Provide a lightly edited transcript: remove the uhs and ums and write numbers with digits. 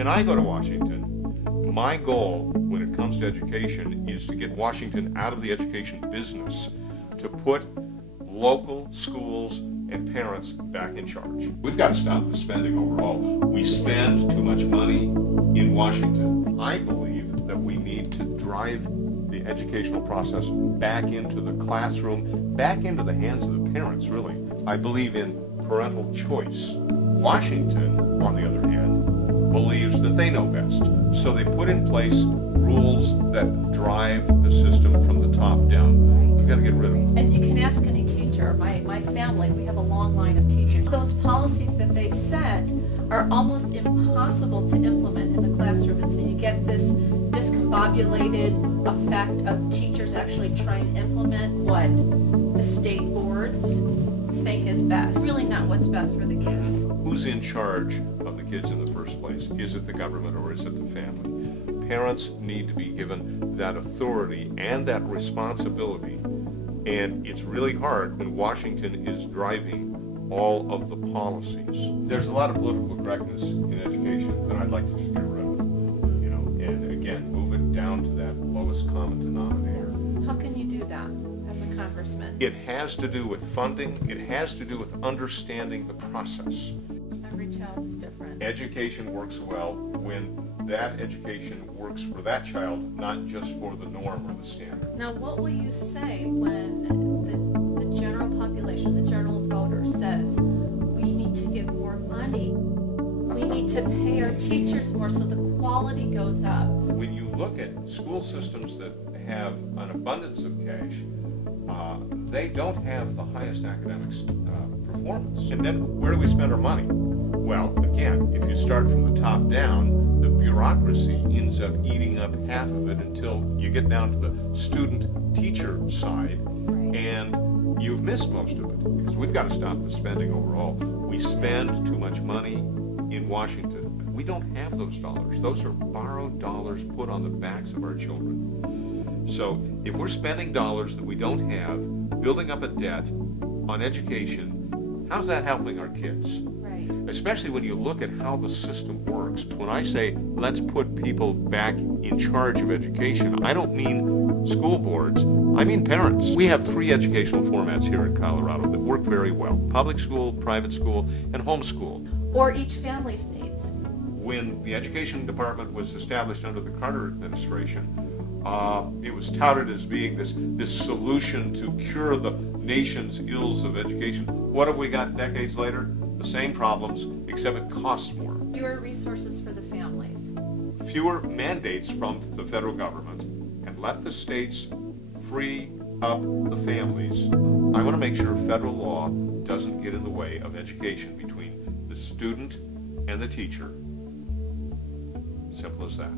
When I go to Washington, my goal when it comes to education is to get Washington out of the education business, to put local schools and parents back in charge. We've got to stop the spending overall. We spend too much money in Washington. I believe that we need to drive the educational process back into the classroom, back into the hands of the parents, really. I believe in parental choice. Washington, on the other hand, believes that they know best. So they put in place rules that drive the system from the top down. We've got to get rid of them. And you can ask any teacher. My family, we have a long line of teachers. Those policies that they set are almost impossible to implement in the classroom. And so you get this discombobulated effect of teachers actually trying to implement what the state boards think is best. Really not what's best for the kids. Who's in charge of the kids in the first place? Is it the government or is it the family? Parents need to be given that authority and that responsibility, and it's really hard when Washington is driving all of the policies. There's a lot of political correctness in education that I'd like to just get rid of, and again, move it down to that lowest common denominator. How can you do that as a congressman? It has to do with funding. It has to do with understanding the process. Every child is different. Education works well when that education works for that child, not just for the norm or the standard. Now, what will you say when the general population, the general voter says, we need to give more money, we need to pay our teachers more so the quality goes up? When you look at school systems that have an abundance of cash, they don't have the highest academic performance. And then where do we spend our money? Well, again, if you start from the top down, the bureaucracy ends up eating up half of it until you get down to the student-teacher side, and you've missed most of it. Because we've got to stop the spending overall. We spend too much money in Washington. We don't have those dollars. Those are borrowed dollars put on the backs of our children. So if we're spending dollars that we don't have, building up a debt on education, how's that helping our kids? Especially when you look at how the system works. When I say, let's put people back in charge of education, I don't mean school boards, I mean parents. We have 3 educational formats here in Colorado that work very well: public school, private school, and homeschool. Or each family's needs. When the education department was established under the Carter administration, it was touted as being this solution to cure the nation's ills of education. What have we got decades later? The same problems, except it costs more. Fewer resources for the families. Fewer mandates from the federal government, and let the states free up the families. I want to make sure federal law doesn't get in the way of education between the student and the teacher. Simple as that.